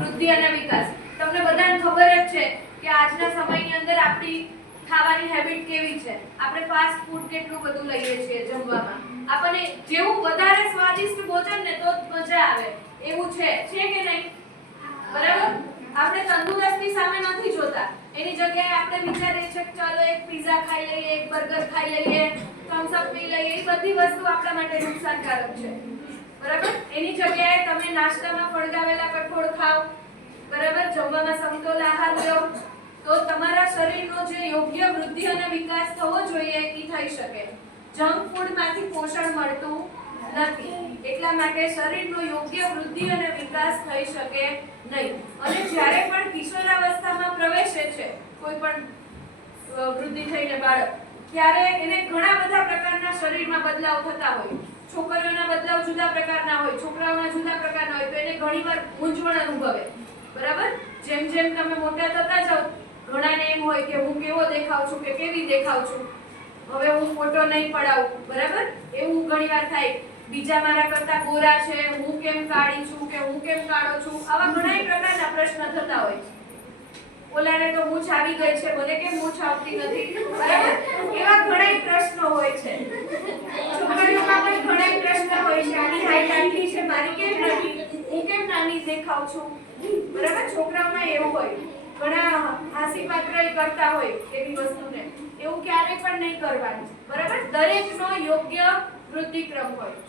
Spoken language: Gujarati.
વૃદ્ધિ અને વિકાસ. તમને બધાને ખબર જ છે કે આજના સમયની અંદર આપણી ખાવાની હેબિટ કેવી છે. આપણે ફાસ્ટ ફૂડ કેટલું બધું લઈએ છીએ જમવામાં. આપણને જેવું વધારે સ્વાદિષ્ટ ભોજન ને તો મજા આવે એવું છે કે નહીં? બરાબર? આપણે તંદુરસ્તી સામે નથી જોતા. એની જગ્યાએ આપણે વિચારીએ છીએ કે ચાલો એક પિઝા ખાઈ લઈએ, એક બર્ગર ખાઈ લઈએ, થમ્સ અપ પી લઈએ. એ બધી વસ્તુ આપણા માટે નુકસાનકારક છે. બરાબર? એની જગ્યાએ તમે નાસ્તામાં ફળગાવેલા કઠોળ ખાઓ, બરાબર, જમવામાં સમતોલ આહાર લો, તો તમારા શરીરનો જે યોગ્ય વૃદ્ધિ અને વિકાસ થવો જોઈએ એ થઈ શકે. જંક ફૂડમાંથી પોષણ મળતું નથી, એટલા માટે શરીરનો યોગ્ય વૃદ્ધિ અને વિકાસ થઈ શકે નહીં. અને જ્યારે પણ કિશોરાવસ્થામાં પ્રવેશે છે કોઈ પણ વૃદ્ધિ થઈને બાળક, ત્યારે એને ઘણા બધા પ્રકારના શરીરમાં બદલાવ થતા હોય. છોકરીઓના બદલાવ જુદા પ્રકારના હોય, છોકરાઓના જુદા પ્રકારના હોય, તો એને ઘણીવાર મૂંઝવણ અનુભવે. બરાબર? જેમ જેમ તમે મોટા થતા જાઓ, ઘણાને એમ હોય કે હું કેવો દેખાવ છું કે કેવી દેખાવ છું, હવે હું ફોટો નહીં પડાવું. બરાબર? એવું ઘણીવાર થાય. બીજા મારા કરતા ગોરા છે, હું કેમ કાળી છું કે હું કેમ કાળો છું. આવા ઘણા પ્રકારના પ્રશ્ન થતા હોય. ઓલાને તો મૂછ આવી ગઈ છે, મને કેમ મૂછ આવતી નથી? બરાબર? એવા ઘણા પ્રશ્નો હોય છે. છોકરીઓમાં પણ ઘણા પ્રશ્ન હોય છે. આની હાઈટ આટલી છે, મારી કેમ નથી? હું કેમ નાની દેખાવ છું? બરાબર? છોકરાઓમાં એવું હોય. ઘણા હાસ્યપાત્ર કરતા હોય એવી વસ્તુને. એવું ક્યારેય પણ નહીં કરવાનું. બરાબર? દરેકનો યોગ્ય વૃદ્ધિક્રમ હોય.